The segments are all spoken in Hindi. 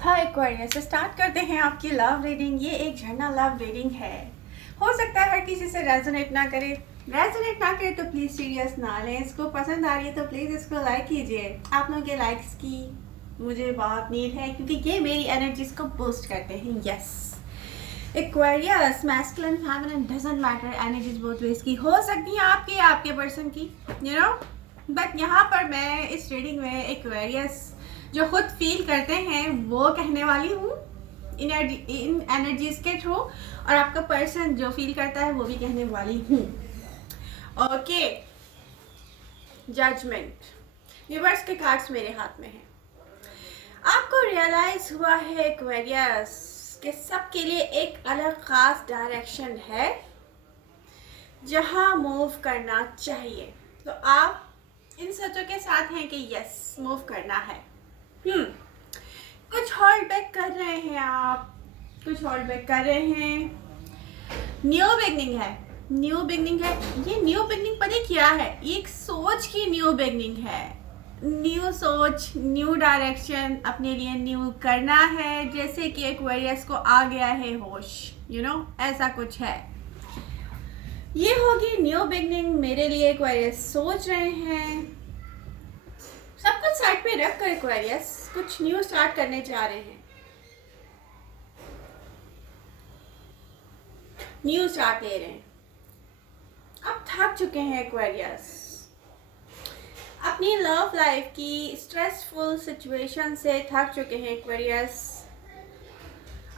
हाय एक्वेरियस, स्टार्ट करते हैं आपकी लव रीडिंग। ये एक झरना लव रीडिंग है। हो सकता है हर किसी से रेजोनेट ना करे। रेजोनेट ना करे तो प्लीज सीरियस ना लें। इसको पसंद आ रही है तो प्लीज इसको लाइक कीजिए। आप लोगों के लाइक्स की मुझे बहुत नीड है क्योंकि ये मेरी एनर्जीज को बूस्ट करते हैं। Yes Aquarius, masculine feminine doesn't matter, energies both ways की हो सकती है, आपकी आपके पर्सन की, यू नो। बट यहाँ पर मैं इस रीडिंग में एक्वेरियस जो खुद फील करते हैं वो कहने वाली हूँ इन एनर्जीज के थ्रू, और आपका पर्सन जो फील करता है वो भी कहने वाली हूँ। ओके, जजमेंट यूनिवर्स के कार्ड्स मेरे हाथ में हैं। आपको रियलाइज हुआ है एक्वेरियस कि सबके लिए एक अलग खास डायरेक्शन है जहां मूव करना चाहिए। तो आप इन सोचों के साथ हैं कि यस मूव करना है। कुछ होल्ड बैक कर रहे हैं आप, कुछ होल्ड बैक कर रहे हैं। न्यू बिगनिंग है, न्यू बिगनिंग है। ये न्यू बिगनिंग पता क्या है? एक सोच की न्यू बिगनिंग है। न्यू सोच, न्यू डायरेक्शन, अपने लिए न्यू करना है। जैसे कि एक्वेरियस को आ गया है होश, यू नो, ऐसा कुछ है। ये होगी न्यू बिगनिंग मेरे लिए। एक्वेरियस सोच रहे हैं सब कुछ साइड पे रख कर एक्वेरियस कुछ न्यू स्टार्ट करने जा रहे हैं। न्यू स्टार्ट ले रहे हैं। अब थक चुके हैं एक्वेरियस अपनी लव लाइफ की स्ट्रेसफुल सिचुएशन से, थक चुके हैं एक्वेरियस।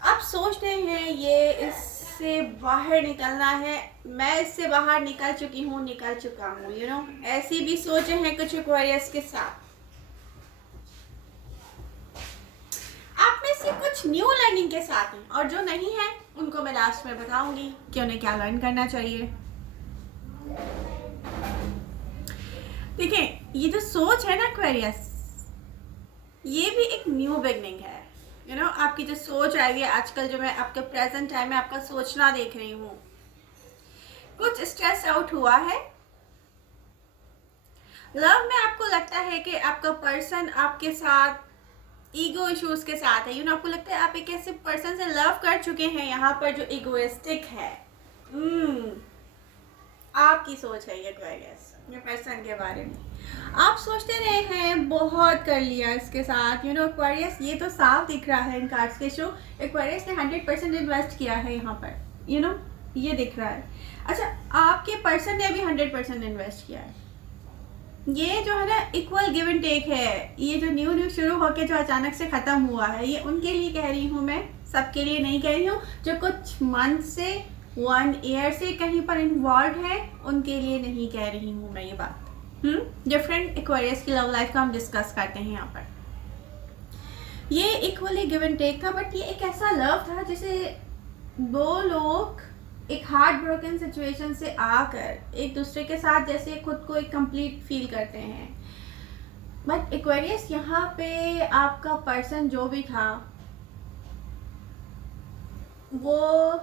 अब सोचते हैं ये इससे बाहर निकलना है। मैं इससे बाहर निकल चुकी हूँ, निकल चुका हूँ, यू नो। ऐसी भी सोचे हैं कुछ एक्वेरियस के साथ। आप में से कुछ न्यू लर्निंग के साथ हैं और जो नहीं है उनको मैं लास्ट में बताऊंगी कि उन्हें क्या लर्न करना चाहिए। देखिए, ये जो सोच है ना एक्वेरियस, ये भी एक न्यू बिगनिंग है, यू नो। आपकी जो सोच आई है आजकल, जो मैं आपके प्रेजेंट टाइम में आपका सोचना देख रही हूँ, कुछ स्ट्रेस आउट हुआ है। लव में आपको लगता है कि आपका पर्सन आपके साथ ईगो इश्यूज के साथ है, यू नो। आपको लगता है आप एक ऐसे पर्सन से लव कर चुके हैं यहाँ पर जो इगोइस्टिक है। आपकी सोच है ये एक्वेरियस, ये पर्सन के बारे में आप सोचते रहे हैं, बहुत कर लिया इसके साथ, यू नो। एक्वेरियस ये तो साफ दिख रहा है इन कार्ड्स के शो। एक्वेरियस ने 100% इन्वेस्ट किया है यहाँ पर, यू नो, ये दिख रहा है। अच्छा, आपके पर्सन ने भी 100% इन्वेस्ट किया है। ये जो है ना इक्वल गिव एंड टेक है। ये जो न्यू न्यू शुरू होके जो अचानक से ख़त्म हुआ है, ये उनके लिए कह रही हूँ मैं, सबके लिए नहीं कह रही हूँ। जो कुछ मंथ से 1 ईयर से कहीं पर इन्वॉल्व है उनके लिए नहीं कह रही हूँ मैं ये बात। डिफरेंट एक्वेरियस की लव लाइफ का हम डिस्कस करते हैं यहाँ पर। ये इक्वली गिव एंड टेक था, बट ये एक ऐसा लव था जैसे दो लोग एक हार्ट ब्रोकन सिचुएशन से आकर एक दूसरे के साथ जैसे खुद को एक कंप्लीट फील करते हैं। बट एक्वेरियस यहाँ पे आपका पर्सन जो भी था, वो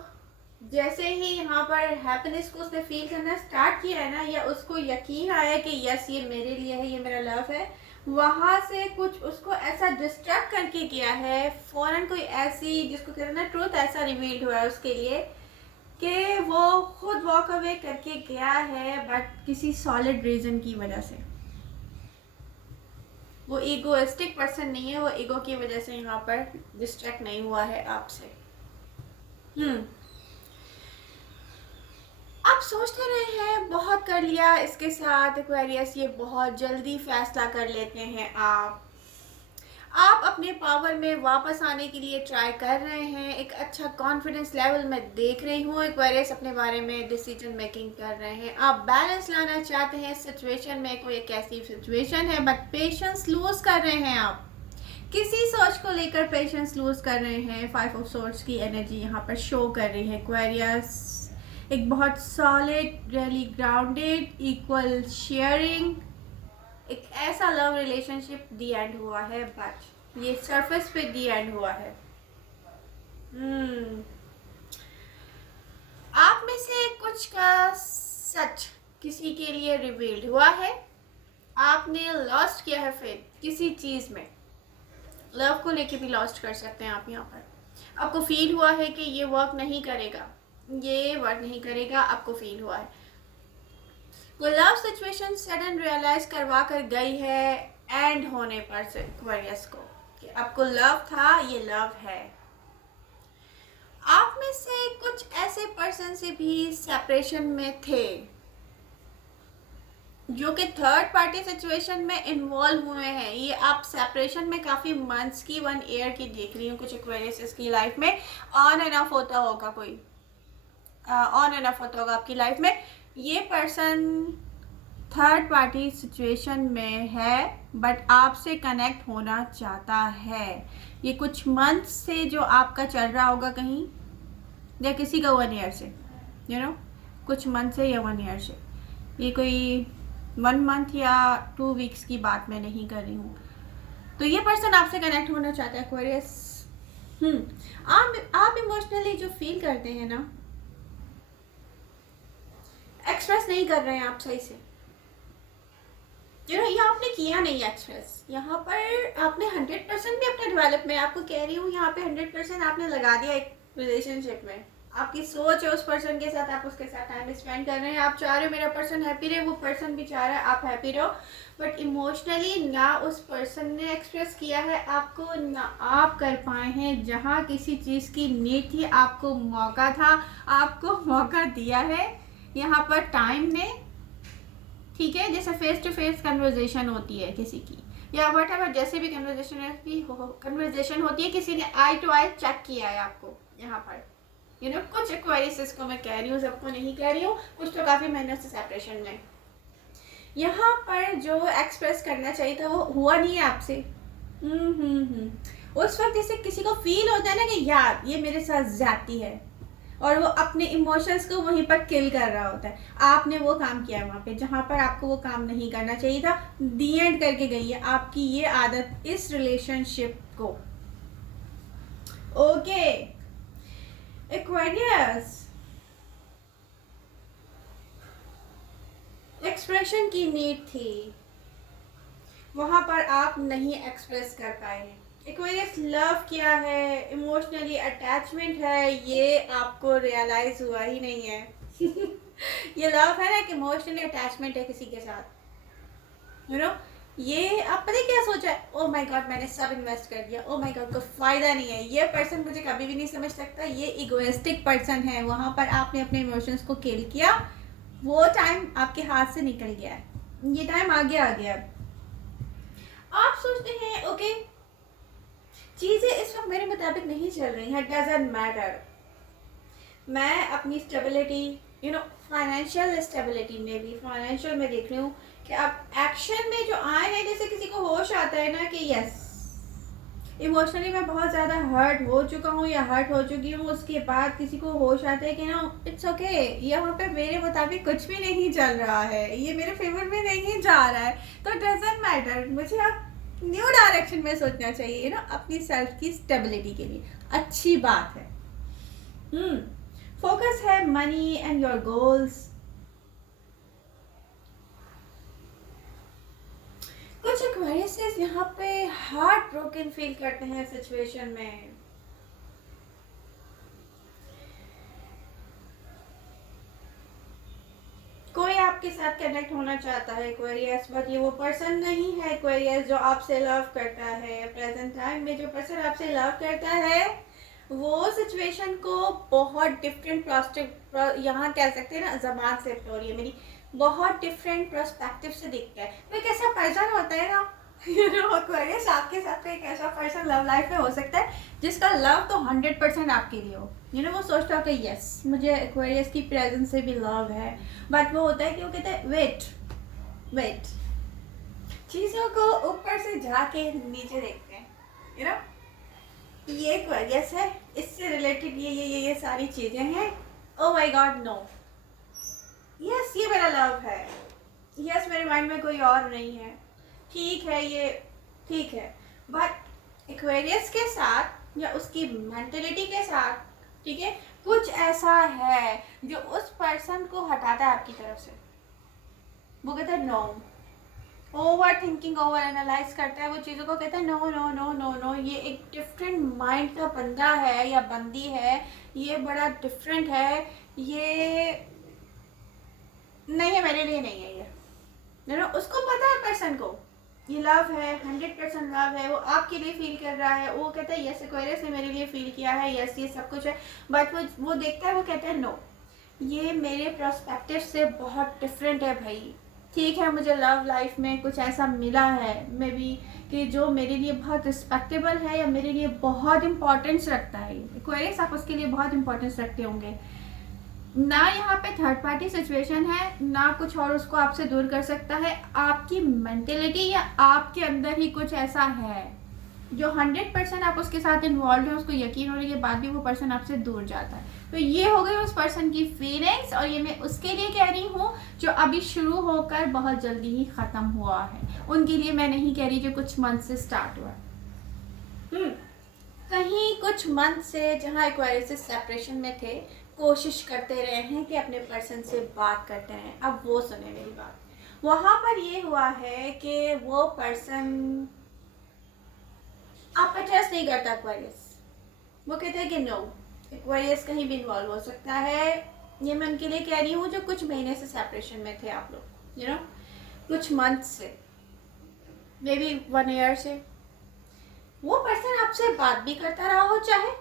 जैसे ही यहाँ पर हैप्पीनेस को उसने फील करना स्टार्ट किया है ना, या उसको यकीन आया कि यस ये मेरे लिए है, ये मेरा लव है, वहाँ से कुछ उसको ऐसा डिस्ट्रैक्ट करके किया है फौरन। कोई ऐसी जिसको कहते हैं ना ट्रूथ ऐसा रिवील्ड हुआ है उसके लिए कि वो खुद वॉक अवे करके गया है, बट किसी सॉलिड रीजन की वजह से। वो ईगोइस्टिक पर्सन नहीं है, वो ईगो की वजह से यहाँ पर डिस्ट्रैक्ट नहीं हुआ है आपसे। आप सोचते रहे हैं बहुत कर लिया इसके साथ एक्वेरियस, ये बहुत जल्दी फैसला कर लेते हैं आप अपने पावर में वापस आने के लिए ट्राई कर रहे हैं। एक अच्छा कॉन्फिडेंस लेवल मैं देख रही हूँ एक्वेरियस अपने बारे में डिसीजन मेकिंग कर रहे हैं। आप बैलेंस लाना चाहते हैं सिचुएशन में, कोई एक ऐसी सिचुएशन है, बट पेशेंस लूज कर रहे हैं आप। किसी सोच को लेकर पेशेंस लूज कर रहे हैं। 5 ऑफ सोर्ड्स की एनर्जी यहाँ पर शो कर रही है एक्वेरियस। एक बहुत solid, really grounded, equal sharing, एक ऐसा लव रिलेशनशिप दी एंड हुआ है, बट ये सरफेस पे दी एंड हुआ है। आप में से कुछ का सच किसी के लिए रिवील्ड हुआ है। आपने लॉस्ट किया है फेथ किसी चीज में, लव को लेके भी लॉस्ट कर सकते हैं आप यहाँ पर। आपको फील हुआ है कि ये वर्क नहीं करेगा, ये वर्क नहीं करेगा, आपको फील हुआ है। वो लव सिचुएशन सडन रियलाइज करवा कर गई है एंड होने पर से एक्वेरियस को कि आपको लव था, ये लव है। आप में से कुछ ऐसे पर्सन से भी सेपरेशन में थे जो कि थर्ड पार्टी सिचुएशन में इन्वॉल्व हुए हैं। ये आप सेपरेशन में काफ़ी मंथ्स की, 1 ईयर की देख रही हूँ कुछ एक्वेरियस की लाइफ में। ऑन एंड ऑफ होता होगा, कोई ऑन एंड ऑफ होता होगा आपकी लाइफ में। ये पर्सन थर्ड पार्टी सिचुएशन में है बट आपसे कनेक्ट होना चाहता है। ये कुछ मंथ से जो आपका चल रहा होगा कहीं, या किसी का 1 ईयर से, कुछ मंथ से या 1 ईयर से। ये कोई 1 मंथ या 2 वीक्स की बात मैं नहीं कर रही हूँ। तो ये पर्सन आपसे कनेक्ट होना चाहता है एक्वेरियस। आप इमोशनली जो फील करते हैं ना, एक्सप्रेस नहीं कर रहे हैं आप सही से। ये आपने किया नहीं एक्सप्रेस। यहाँ पर आपने 100% भी अपने डेवलप में, आपको कह रही हूँ, यहाँ पे 100% आपने लगा दिया एक रिलेशनशिप में। आपकी सोच है उस पर्सन के साथ, आप उसके साथ टाइम स्पेंड कर रहे हैं, आप चाह रहे हो मेरा पर्सन हैप्पी रहे, वो पर्सन भी चाह रहा है आप हैप्पी रहो। बट इमोशनली ना उस पर्सन ने एक्सप्रेस किया है आपको, ना आप कर पाए हैं। जहाँ किसी चीज़ की नीड थी, आपको मौका था, आपको मौका दिया है यहाँ पर टाइम ने, ठीक है। जैसे फेस टू फेस कन्वर्जेशन होती है किसी की, या वट एवर जैसे भी कन्वर्जेशन होती है, किसी ने आई टू आई चेक किया है आपको यहाँ पर। कुछ एक्वेरियस को मैं कह रही हूँ, सबको नहीं कह रही हूँ, कुछ तो काफ़ी मेहनत से सेपरेशन में। यहाँ पर जो एक्सप्रेस करना चाहिए था वो हुआ नहीं है आपसे। उस वक्त जैसे किसी को फील होता है ना कि यार ये मेरे साथ ज्यादती है, और वो अपने इमोशंस को वहीं पर किल कर रहा होता है। आपने वो काम किया वहाँ पे जहाँ पर आपको वो काम नहीं करना चाहिए था। दी एंड करके गई है आपकी ये आदत इस रिलेशनशिप को। ओके एक्वेरियस, एक्सप्रेशन की नीड थी, वहाँ पर आप नहीं एक्सप्रेस कर पाए। एक्वेरियस लव क्या है, इमोशनली अटैचमेंट है, ये आपको रियलाइज हुआ ही नहीं है। ये लव है ना कि इमोशनली अटैचमेंट है किसी के साथ, ये आप पता क्या सोचा है, ओ माय गॉड मैंने सब इन्वेस्ट कर दिया, ओ माय गॉड कोई फायदा नहीं है, ये पर्सन मुझे कभी भी नहीं समझ सकता, ये इगोइस्टिक पर्सन है। वहाँ पर आपने अपने इमोशंस को किल किया, वो टाइम आपके हाथ से निकल गया है, ये टाइम आगे आ गया। आप सोचते हैं ओके चीज़ें इस वक्त मेरे मुताबिक नहीं चल रही हैं, डजंट मैटर, मैं अपनी स्टेबिलिटी फाइनेंशियल स्टेबिलिटी में भी, फाइनेंशियल में देख रही हूँ कि आप एक्शन में जो आए हैं, जैसे किसी को होश आता है ना कि यस इमोशनली मैं बहुत ज़्यादा हर्ट हो चुका हूँ या हर्ट हो चुकी हूँ, उसके बाद किसी को होश आता है कि ना इट्स ओके, यहाँ पे मेरे मुताबिक कुछ भी नहीं चल रहा है, ये मेरे फेवर में नहीं जा रहा है, तो डजंट मैटर, मुझे अब न्यू डायरेक्शन में सोचना चाहिए अपनी सेल्फ की स्टेबिलिटी के लिए। अच्छी बात है। फोकस है मनी एंड योर गोल्स। कुछ एक्वेरियस यहाँ पे हार्ट ब्रोकन फील करते हैं सिचुएशन में। कोई आपके साथ कनेक्ट होना चाहता है एक्वेरियस, बट ये वो पर्सन नहीं है एक्वेरियस जो आपसे लव करता है। प्रेजेंट टाइम में जो पर्सन आपसे लव करता है वो सिचुएशन को बहुत डिफरेंट यहाँ कह सकते हैं ना, जबान से हो रही है मेरी, बहुत डिफरेंट पर्सपेक्टिव से देखता है। तो एक ऐसा पर्सन होता है ना एक्वेरियस, आपके साथ तो एक ऐसा पर्सन लव लाइफ में हो सकता है जिसका लव तो 100% आपके लिए हो। वो सोचता हो कि यस मुझे एक्वेरियस की प्रेजेंस से भी लव है, बट वो होता है कि वो कहते हैं वेट, चीज़ों को ऊपर से जाके नीचे देखते हैं। ये एक्वेरियस है, इससे रिलेटेड ये सारी चीज़ें हैं। Oh my God no, yes ये मेरा लव है, यस मेरे माइंड में कोई और नहीं है, ठीक है ये ठीक है। बट एक्वेरियस के साथ या उसकी मेंटेलिटी के साथ, ठीक है, कुछ ऐसा है जो उस पर्सन को हटाता है आपकी तरफ से। वो कहता है no overthinking, overanalyse करता है वो चीज़ों को, कहता है no no no no no, ये एक डिफरेंट माइंड का बंदा है या बंदी है, ये बड़ा डिफरेंट है, ये नहीं है मेरे लिए, नहीं है ये, यू नो। उसको पता है पर्सन को ये लव है, 100% लव है, वो आपके लिए फील कर रहा है, वो कहता है यस एक्वेरियस ने मेरे लिए फील किया है, यस ये सब कुछ है, बट वो देखता है, वो कहता है नो, ये मेरे पर्सपेक्टिव से बहुत डिफरेंट है भाई। ठीक है, मुझे लव लाइफ में कुछ ऐसा मिला है मे बी कि जो मेरे लिए बहुत रिस्पेक्टेबल है या मेरे लिए बहुत इंपॉर्टेंस रखता है, एक्वेरियस आप उसके लिए बहुत इंपॉर्टेंस रखते होंगे ना। यहाँ पे थर्ड पार्टी सिचुएशन है ना, कुछ और उसको आपसे दूर कर सकता है, आपकी मेंटेलिटी या आपके अंदर ही कुछ ऐसा है जो 100% आप उसके साथ इन्वॉल्व हैं, उसको यकीन होने के बाद भी वो पर्सन आपसे दूर जाता है। तो ये हो गई उस पर्सन की फीलिंग्स, और ये मैं उसके लिए कह रही हूँ जो अभी शुरू होकर बहुत जल्दी ही ख़त्म हुआ है, उनके लिए मैं नहीं कह रही जो कुछ मंथ से स्टार्ट हुआ। कहीं कुछ मंथ से जहाँ एक्वायरियस से सेपरेशन में थे, कोशिश करते रहे हैं कि अपने पर्सन से बात करते हैं। अब वो सुने मेरी बात, वहाँ पर ये हुआ है कि वो पर्सन आप पे ट्रस्ट नहीं करता एक्वायरियस, वो कहते हैं कि नो, एक्वायरियस कहीं भी इन्वॉल्व हो सकता है। ये मैं उनके लिए कह रही हूँ जो कुछ महीने से सेपरेशन में थे आप लोग, यू नो, कुछ मंथ से, मे बी 1 ईयर से। वो पर्सन आपसे बात भी करता रहा हो, चाहे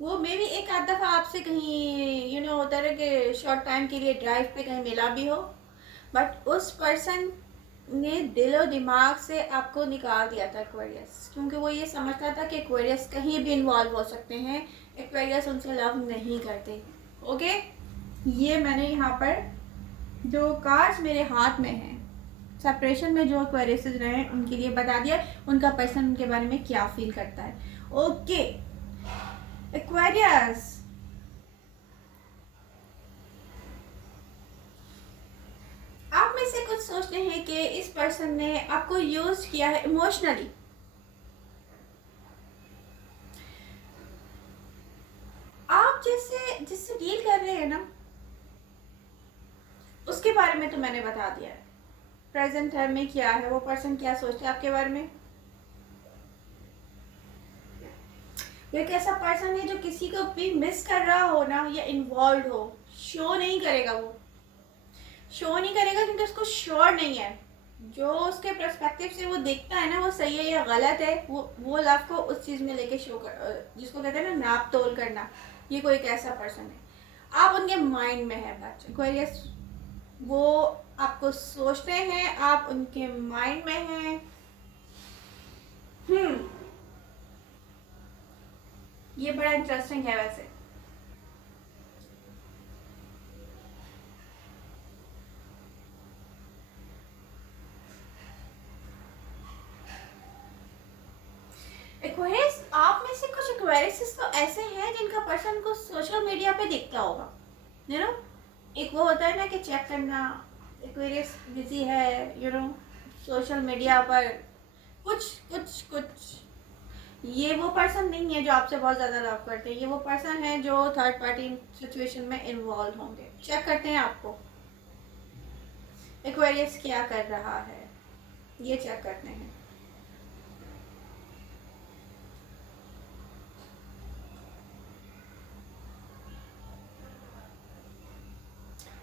वो मे बी एक आध दफ़ा आपसे कहीं यू नो होता रहे कि शॉर्ट टाइम के लिए ड्राइव पे कहीं मिला भी हो, बट उस पर्सन ने दिलो दिमाग से आपको निकाल दिया था एक्वेरियस, क्योंकि वो ये समझता था कि एक्वेरियस कहीं भी इन्वॉल्व हो सकते हैं, एक्वेरियस उनसे लव नहीं करते। ओके, ये मैंने यहाँ पर जो कार्ड्स मेरे हाथ में हैं सेपरेशन में जो एक्वेरियस रहे उनके लिए बता दिया, उनका पर्सन उनके बारे में क्या फील करता है। ओके एक्वेरियस, आप में से कुछ सोचते हैं कि इस पर्सन ने आपको यूज किया है इमोशनली। आप जिससे जिससे डील कर रहे हैं ना, उसके बारे में तो मैंने बता दिया है, प्रेजेंट टाइम में क्या है, वो पर्सन क्या सोचता है आपके बारे में। वो एक ऐसा पर्सन है जो किसी को भी मिस कर रहा हो ना या इन्वॉल्व हो, शो नहीं करेगा, वो शो नहीं करेगा क्योंकि उसको श्योर नहीं है, जो उसके पर्सपेक्टिव से वो देखता है ना वो सही है या गलत है, वो लव को उस चीज़ में लेके शो कर, जिसको कहते हैं ना नाप तोल करना, ये कोई एक ऐसा पर्सन है। आप उनके माइंड में है बच्चे एक्वेरियस, वो आपको सोचते हैं, आप उनके माइंड में हैं। ये बड़ा इंटरेस्टिंग है वैसे। एक्वेरियस, आप में से कुछ एक्वेरियस तो ऐसे हैं जिनका पर्सन को सोशल मीडिया पे दिखता होगा, यू नो। एक वो होता है ना कि चेक करना, एक्वेरियस बिजी है, यू नो, सोशल मीडिया पर कुछ कुछ कुछ। ये वो पर्सन नहीं है जो आपसे बहुत ज़्यादा लव करते हैं, ये वो पर्सन है जो थर्ड पार्टी सिचुएशन में इन्वॉल्व होंगे। चेक करते हैं आपको एक्वेरियस क्या कर रहा है, ये चेक करते हैं।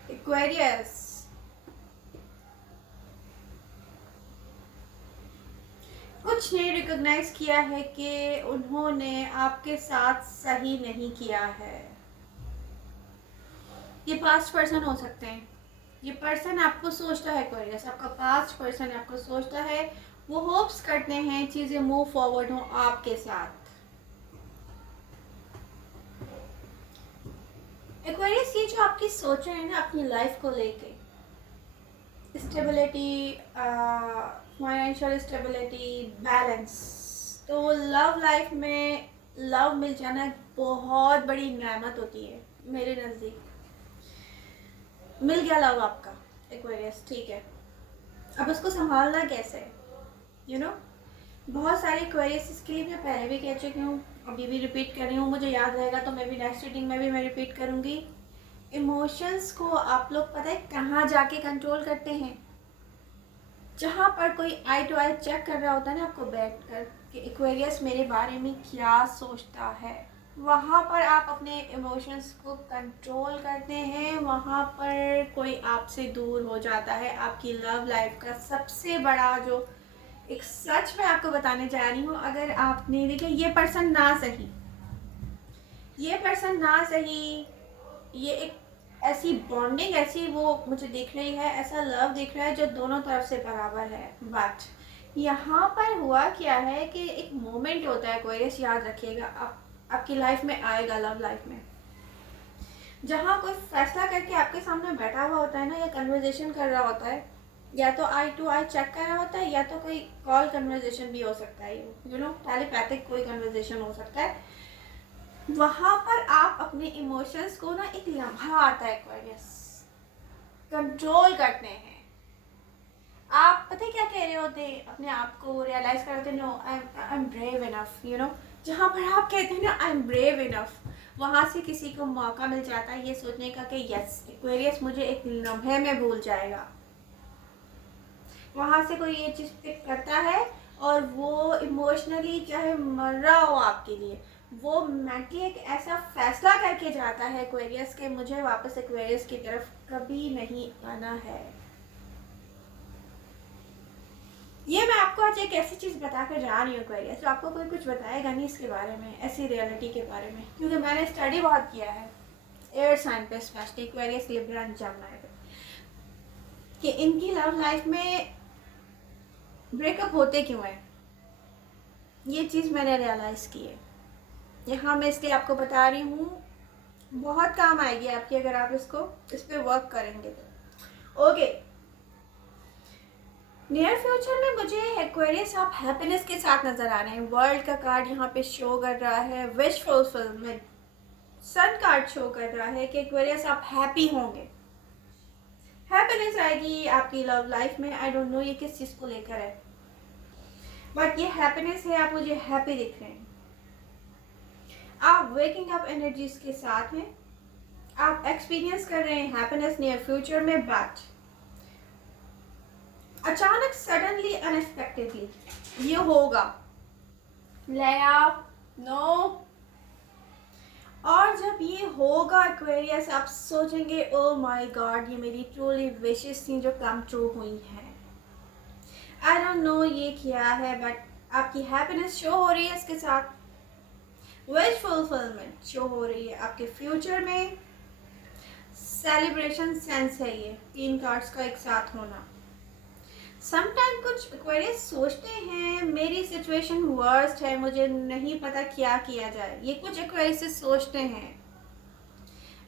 एक्वेरियस, कुछ ने रिकॉग्नाइज किया है कि उन्होंने आपके साथ सही नहीं किया है। ये पास्ट पर्सन हो सकते हैं, ये पर्सन आपको सोचता है, एक्वेरियस आपका पास्ट पर्सन आपको सोचता है, वो होप्स करते हैं चीज़ें मूव फॉरवर्ड हो आपके साथ। एक्वेरियस, ये जो आपकी सोच है ना अपनी लाइफ को लेके, स्टेबिलिटी, फाइनेंशियल स्टेबिलिटी, बैलेंस, तो लव लाइफ में लव मिल जाना बहुत बड़ी नेमत होती है मेरे नज़दीक। मिल गया लव आपका एक्वेरियस, ठीक है, अब उसको संभालना कैसे है, यू नो। बहुत सारे क्वेरीज इसके लिए मैं पहले भी कह चुकी हूँ, अभी भी रिपीट कर रही हूँ, मुझे याद रहेगा तो मैं भी नेक्स्ट रीडिंग में भी मैं रिपीट करूँगी। इमोशंस को आप लोग पता है कहाँ जाके कंट्रोल करते हैं, जहाँ पर कोई आई टू आई चेक कर रहा होता है ना आपको बैठ कर कि एक्वेरियस मेरे बारे में क्या सोचता है, वहाँ पर आप अपने इमोशंस को कंट्रोल करते हैं, वहाँ पर कोई आपसे दूर हो जाता है। आपकी लव लाइफ का सबसे बड़ा जो एक सच मैं आपको बताने जा रही हूँ, अगर आपने देखिए ये पर्सन ना सही, ये एक ऐसी बॉन्डिंग, ऐसी वो मुझे दिख रही है, ऐसा लव दिख रहा है जो दोनों तरफ से बराबर है। बट यहाँ पर हुआ क्या है कि एक मोमेंट होता है एक्वेरियस, याद रखिएगा, आपकी लाइफ में आएगा, लव लाइफ में, जहाँ कोई फैसला करके आपके सामने बैठा हुआ होता है ना, या कन्वर्जेशन कर रहा होता है, या तो आई टू आई चेक कर रहा होता है, या तो कोई कॉल कन्वर्जेशन भी हो सकता है, यू नो टेलीपैथिक कोई कन्वर्जेशन हो सकता है। वहाँ पर आप अपने इमोशंस को ना, एक लम्हा आता है एक्वेरियस, कंट्रोल करते हैं। आप पता है क्या कह रहे होते हैं, अपने आप को रियलाइज कर रहे होते, no I am brave enough, you know, जहाँ पर आप कहते हैं ना आई एम ब्रेव इनफ, वहाँ से किसी को मौका मिल जाता है ये सोचने का कि यस एक्वेरियस मुझे एक लम्हे में भूल जाएगा। वहाँ से कोई ये चीज़ पिक करता है और वो इमोशनली चाहे मर रहा हो आपके लिए, वो मेंटली एक ऐसा फैसला करके जाता है एक्वेरियस के मुझे वापस एक्वेरियस की तरफ कभी नहीं आना है। ये मैं आपको आज एक ऐसी चीज़ बता कर जा रही हूँ एक्वेरियस, तो आपको कोई कुछ बताएगा नहीं इसके बारे में, ऐसी रियलिटी के बारे में, क्योंकि मैंने स्टडी बहुत किया है एयर साइन पे, specially Aquarius, Libra and Gemini पे, कि इनकी लव लाइफ में ब्रेकअप होते क्यों है। ये चीज़ मैंने रियलाइज़ की है, यहाँ मैं इसलिए आपको बता रही हूँ, बहुत काम आएगी आपकी अगर आप इस पे वर्क करेंगे तो। ओके, नियर फ्यूचर में मुझे एक्वेरियस आप हैप्पीनेस के साथ नज़र आ रहे हैं। वर्ल्ड का कार्ड यहाँ पे शो कर रहा है, wish fulfilment, sun card show कर रहा है कि एक्वेरियस आप हैप्पी होंगे, हैप्पीनेस आएगी आपकी लव लाइफ में। आई डोंट नो ये किस चीज़ को लेकर है, बट ये हैप्पीनेस है, आप मुझे हैप्पी दिख रहे हैं, आप वेकिंग अप एनर्जीज के साथ हैं, आप एक्सपीरियंस कर रहे हैं हैप्पीनेस नियर फ्यूचर में। बट अचानक सडनली अनएक्सपेक्टेडली ये होगा, लया नो, और जब ये होगा एक्वेरियस आप सोचेंगे ओ माय गॉड ये मेरी ट्रूली विशेस थी जो कम ट्रू हुई हैं। आई डोंट नो ये क्या है, बट आपकी हैप्पीनेस शो हो रही है, इसके साथ विश फुलफिलमेंट शो हो रही है आपके फ्यूचर में। सेलिब्रेशन सेंस है ये 3 कार्ड्स का एक साथ होना। समटाइम कुछ एक्वेरियस सोचते हैं मेरी सिचुएशन वर्स्ट है, मुझे नहीं पता क्या किया जाए, ये कुछ एक्वेरियस सोचते हैं।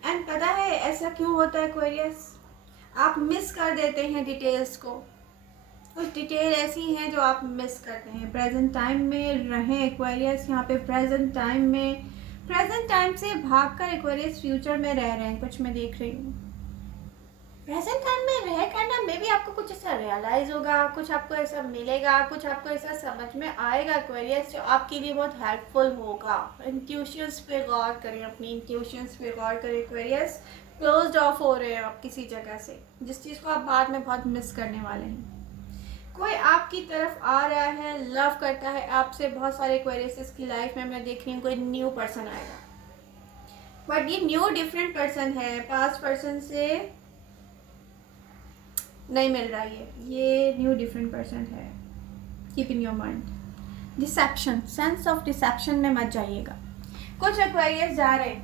एंड पता है ऐसा क्यों होता है एक्वेरियस, आप मिस कर देते हैं डिटेल्स को, कुछ डिटेल ऐसी हैं जो आप मिस करते हैं। प्रेजेंट टाइम में रहें एक्वेरियस, यहाँ पे प्रेजेंट टाइम से भागकर एक्वेरियस फ्यूचर में रह रहे हैं, कुछ मैं देख रही हूँ। प्रेजेंट टाइम में रह कर ना मे बी आपको कुछ ऐसा रियलाइज़ होगा, कुछ आपको ऐसा मिलेगा, कुछ आपको ऐसा समझ में आएगा एक्वेरियस जो आपके लिए बहुत हेल्पफुल होगा। इंट्यूशंस पे गौर करें, अपनी इंट्यूशंस पे गौर करें एक्वेरियस। क्लोज्ड ऑफ हो रहे हैं आप किसी जगह से, जिस चीज़ को आप बाद में बहुत मिस करने वाले हैं। कोई आपकी तरफ आ रहा है, लव करता है आपसे, बहुत सारे एक्वेरियस की लाइफ में मैं देख रही हूँ कोई न्यू पर्सन आएगा, बट ये न्यू डिफरेंट पर्सन है, पास्ट पर्सन से नहीं मिल रहा है, ये न्यू डिफरेंट पर्सन है। Keep in your mind, deception, sense of deception में मत जाइएगा। कुछ एक्वेरियस जा रहे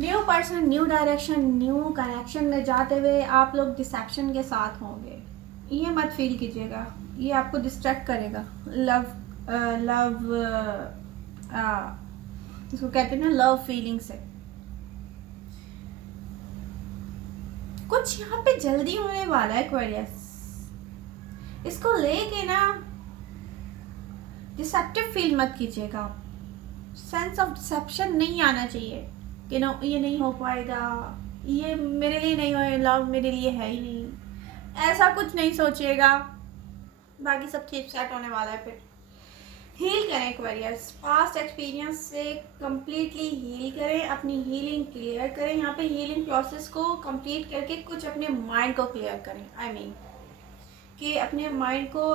new person, new direction, new connection में जाते हुए आप लोग डिसेप्शन के साथ होंगे, ये मत फील कीजिएगा, ये आपको डिस्ट्रैक्ट करेगा। लव इसको कहते हैं ना लव फीलिंग से। कुछ यहाँ पे जल्दी होने वाला है एक्वेरियस, इसको लेके ना डिसेप्टिव फील मत कीजिएगा। सेंस ऑफ डिसेप्शन नहीं आना चाहिए कि नो ये नहीं हो पाएगा, ये मेरे लिए नहीं हो, लव मेरे लिए है ही नहीं, ऐसा कुछ नहीं सोचिएगा, बाकी सब ठीक सेट होने वाला है। फिर हील करें एक्वेरियस, पास्ट एक्सपीरियंस से कम्प्लीटली हील करें, अपनी हीलिंग क्लियर करें। यहाँ पे हीलिंग प्रोसेस को कंप्लीट करके कुछ अपने माइंड को क्लियर करें। आई मीन कि अपने माइंड को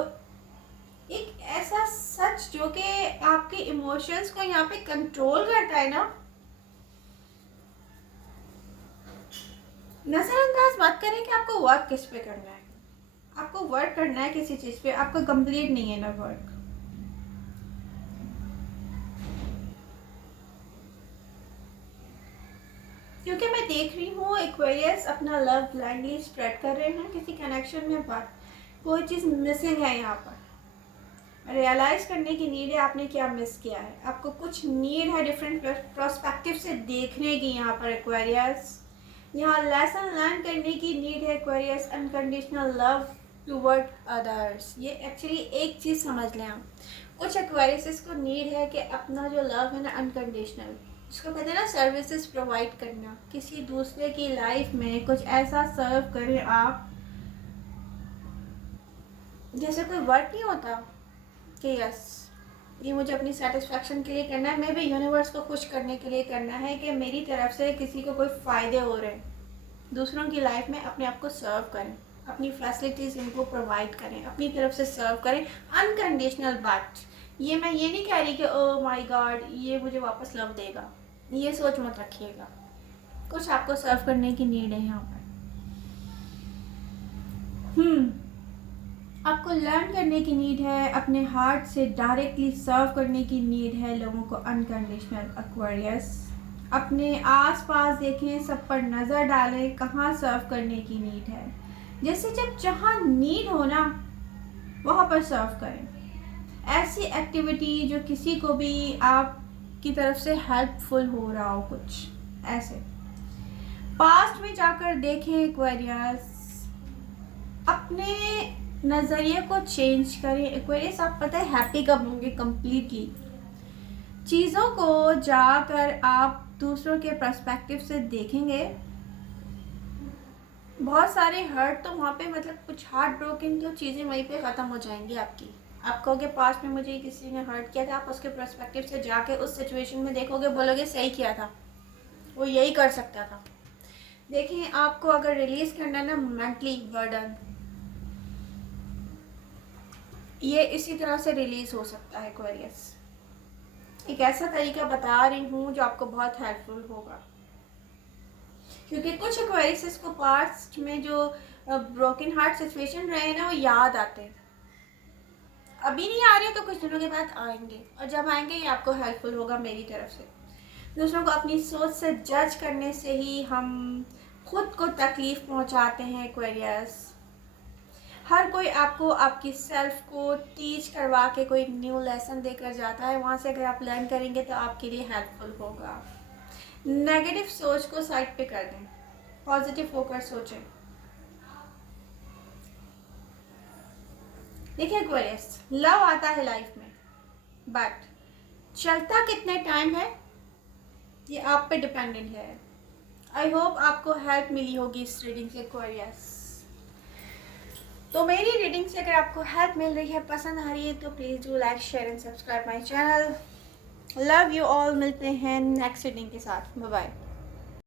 एक ऐसा सच जो कि आपके इमोशंस को यहाँ पे कंट्रोल करता है ना, नज़रअंदाज मत करें कि आपको वर्क किस पे करना है। आपको वर्क करना है किसी चीज़ पे, आपका कंप्लीट नहीं है ना वर्क। क्योंकि मैं देख रही हूँ एक्वेरियस अपना लव ब्लाइंडली स्प्रेड कर रहे हैं किसी कनेक्शन में, पर कोई चीज़ मिसिंग है यहाँ पर। रियलाइज करने की नीड है आपने क्या मिस किया है। आपको कुछ नीड है डिफरेंट पर्सपेक्टिव से देखने की यहाँ पर एक्वेरियस। यहाँ लेसन लर्न करने की नीड है Aquarius. Unconditional love toward others, ये एक्चुअली एक चीज़ समझ लें आप। कुछ एक्वेरियस को नीड है कि अपना जो लव है ना अनकंडीशनल, इसको कहते हैं ना सर्विसेज प्रोवाइड करना, किसी दूसरे की लाइफ में कुछ ऐसा सर्व करें आप जैसे कोई वर्क नहीं होता कि यस ये मुझे अपनी सेटिस्फेक्शन के लिए करना है, मैं भी यूनिवर्स को खुश करने के लिए करना है कि मेरी तरफ से किसी को कोई फ़ायदे हो रहे हैं। दूसरों की लाइफ में अपने आप को सर्व करें, अपनी फैसिलिटीज़ इनको प्रोवाइड करें, अपनी तरफ से सर्व करें अनकंडीशनल। बट ये मैं ये नहीं कह रही कि ओह माय गॉड ये मुझे वापस लव देगा, ये सोच मत रखिएगा। कुछ आपको सर्व करने की नीड है यहाँ पर। आपको लर्न करने की नीड है, अपने हार्ट से डायरेक्टली सर्व करने की नीड है लोगों को अनकंडीशनल एक्वेरियस। अपने आसपास देखें, सब पर नज़र डालें, कहाँ सर्व करने की नीड है। जैसे जब जहाँ नीड हो ना वहाँ पर सर्व करें। ऐसी एक्टिविटी जो किसी को भी आपकी तरफ से हेल्पफुल हो रहा हो, कुछ ऐसे। पास्ट में जाकर देखें एक्वेरियस, अपने नज़रिए को चेंज करें एक्वेरियस। आप पता है हैप्पी कब होंगे कम्प्लीटली, चीज़ों को जाकर आप दूसरों के पर्सपेक्टिव से देखेंगे। बहुत सारे हर्ट तो वहाँ पे मतलब कुछ हार्ट ब्रोकन जो चीज़ें वहीं पे ख़त्म हो जाएंगी आपकी। आप कहोगे पास्ट में मुझे किसी ने हर्ट किया था, आप उसके पर्सपेक्टिव से जाके उस सिचुएशन में देखोगे, बोलोगे सही किया था, वो यही कर सकता था। देखिए आपको अगर रिलीज़ करना है ना मेंटली बर्डन, ये इसी तरह से रिलीज़ हो सकता है एक्वेरियस। एक ऐसा तरीका बता रही हूँ जो आपको बहुत हेल्पफुल होगा, क्योंकि कुछ एक्वेरियस को पास्ट में जो ब्रोकन हार्ट सिचुएशन रहे ना वो याद आते हैं। अभी नहीं आ रहे तो कुछ दिनों के बाद आएंगे, और जब आएंगे ये आपको हेल्पफुल होगा मेरी तरफ से। दूसरों को अपनी सोच से जज करने से ही हम खुद को तकलीफ़ पहुंचाते हैं एक्वेरियस। हर कोई आपको आपकी सेल्फ को टीच करवा के कोई न्यू लेसन देकर जाता है, वहाँ से अगर आप लर्न करेंगे तो आपके लिए हेल्पफुल होगा। नेगेटिव सोच को साइड पे कर दें, पॉजिटिव होकर सोचें। देखिए एक्वेरियस, लव आता है लाइफ में, बट चलता कितने टाइम है ये आप पे डिपेंडेंट है। आई होप आपको हेल्प मिली होगी इस रीडिंग से एक्वेरियस। तो मेरी रीडिंग से अगर आपको हेल्प मिल रही है, पसंद आ रही है, तो please do like share and subscribe my channel. Love you all, मिलते हैं नेक्स्ट रीडिंग के साथ। Bye bye.